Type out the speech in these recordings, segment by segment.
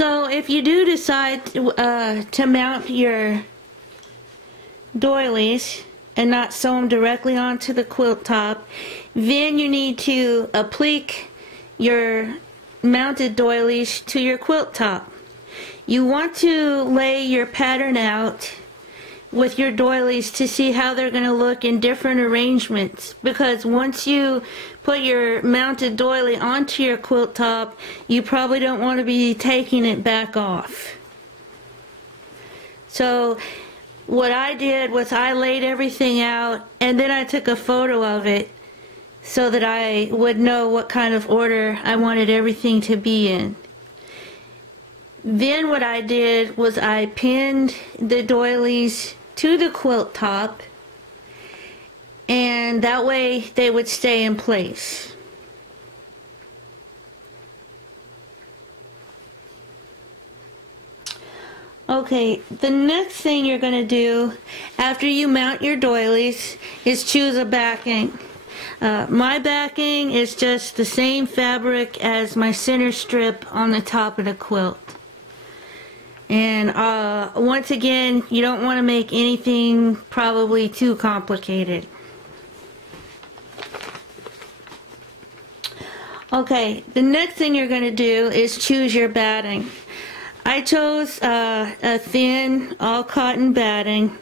So if you do decide to mount your doilies and not sew them directly onto the quilt top, then you need to applique your mounted doilies to your quilt top. You want to lay your pattern out with your doilies to see how they're going to look in different arrangements, because once you put your mounted doily onto your quilt top, you probably don't want to be taking it back off. So what I did was I laid everything out and then I took a photo of it so that I would know what kind of order I wanted everything to be in. Then what I did was I pinned the doilies to the quilt top, and that way they would stay in place. Okay, the next thing you're going to do after you mount your doilies is choose a backing. My backing is just the same fabric as my center strip on the top of the quilt. And once again, you don't want to make anything probably too complicated. Okay, the next thing you're going to do is choose your batting. I chose a thin all cotton batting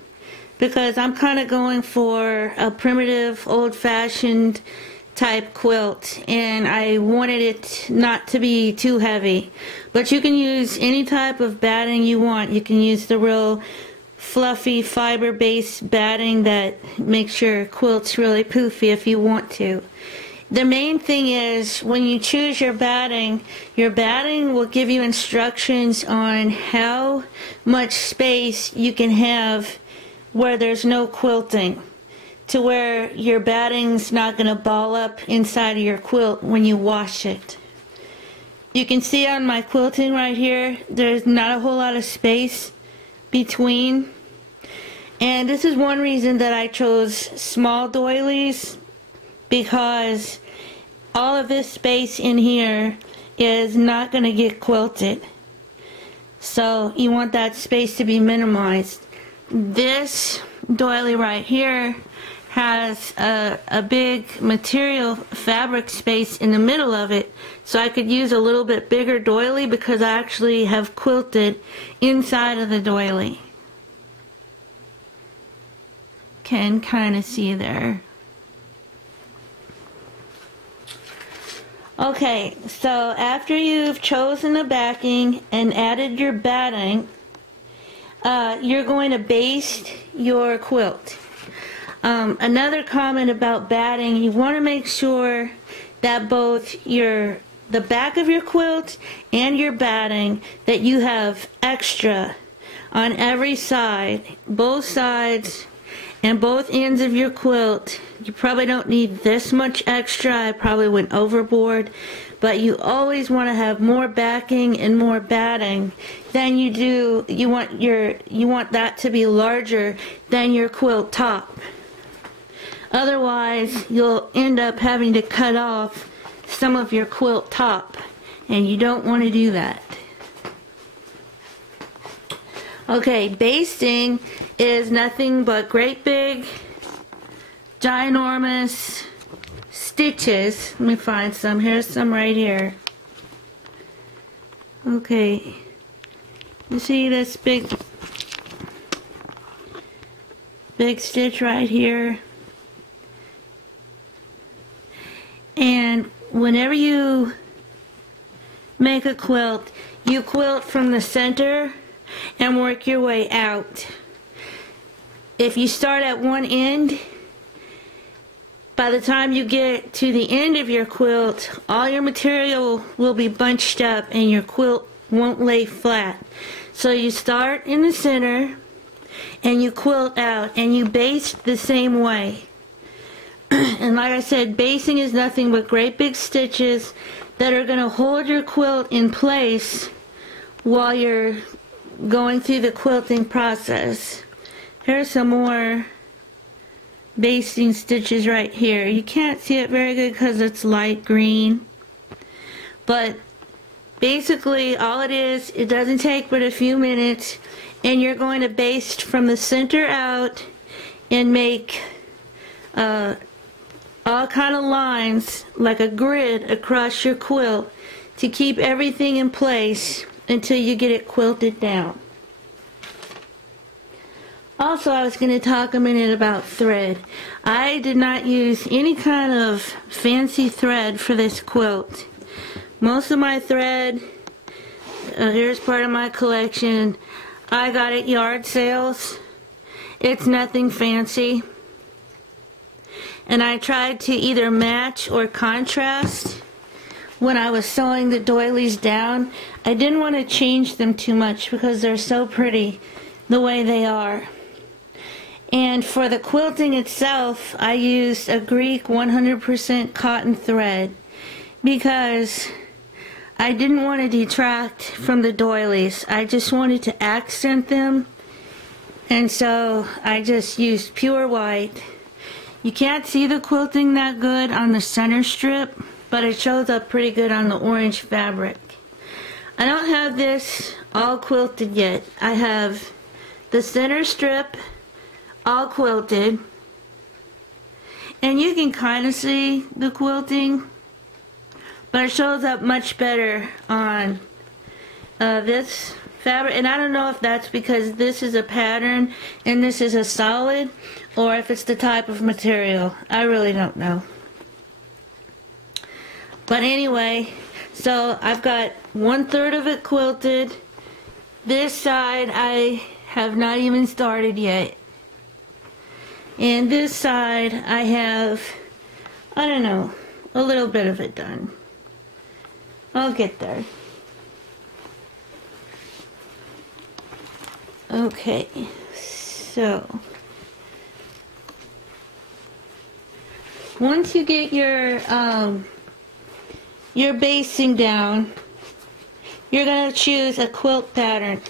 because I'm kind of going for a primitive old-fashioned type quilt, and I wanted it not to be too heavy. But you can use any type of batting you want. You can use the real fluffy fiber-based batting that makes your quilts really poofy if you want to. The main thing is when you choose your batting will give you instructions on how much space you can have where there's no quilting, to where your batting's not going to ball up inside of your quilt when you wash it. You can see on my quilting right here, there's not a whole lot of space between. And this is one reason that I chose small doilies, because all of this space in here is not going to get quilted. So you want that space to be minimized. This doily right here has a big material fabric space in the middle of it, so I could use a little bit bigger doily because I actually have quilted inside of the doily. Can kind of see there. Okay, so after you've chosen the backing and added your batting, you're going to baste your quilt. Another comment about batting, you want to make sure that both the back of your quilt and your batting, that you have extra on every side, both sides and both ends of your quilt. You probably don't need this much extra. I probably went overboard, but you always want to have more backing and more batting than you do. You want that to be larger than your quilt top. Otherwise, you'll end up having to cut off some of your quilt top, and you don't want to do that. Okay, basting is nothing but great big, ginormous stitches. Let me find some. Here's some right here. Okay, you see this big stitch right here? And whenever you make a quilt, you quilt from the center and work your way out. If you start at one end, by the time you get to the end of your quilt, all your material will be bunched up and your quilt won't lay flat. So you start in the center and you quilt out, and you baste the same way. And like I said, basting is nothing but great big stitches that are going to hold your quilt in place while you're going through the quilting process. Here's some more basting stitches right here. You can't see it very good because it's light green, but Basically, all it is, it doesn't take but a few minutes, and you're going to baste from the center out and make all kind of lines like a grid across your quilt to keep everything in place until you get it quilted down. Also, I was going to talk a minute about thread. I did not use any kind of fancy thread for this quilt. Most of my thread, here's part of my collection, I got at yard sales. It's nothing fancy. And I tried to either match or contrast when I was sewing the doilies down. I didn't want to change them too much because they're so pretty the way they are. And for the quilting itself, I used a Greek 100% cotton thread because I didn't want to detract from the doilies. I just wanted to accent them, and so I just used pure white. You can't see the quilting that good on the center strip, but it shows up pretty good on the orange fabric. I don't have this all quilted yet. I have the center strip all quilted, and you can kind of see the quilting, but it shows up much better on this fabric. And I don't know if that's because this is a pattern and this is a solid, or if it's the type of material. I really don't know. But anyway, so I've got 1/3 of it quilted. This side I have not even started yet. And this side I have, I don't know, a little bit of it done. I'll get there. Okay, so once you get your basting down, you're going to choose a quilt pattern.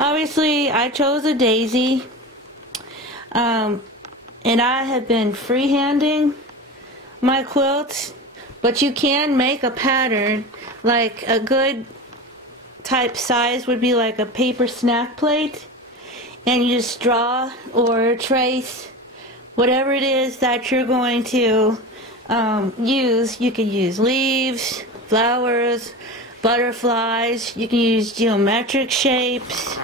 Obviously, I chose a daisy. And I have been freehanding my quilts, but you can make a pattern. Like a good type size would be like a paper snack plate, and you just draw or trace whatever it is that you're going to use. You can use leaves, flowers, butterflies. You can use geometric shapes.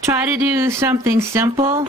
Try to do something simple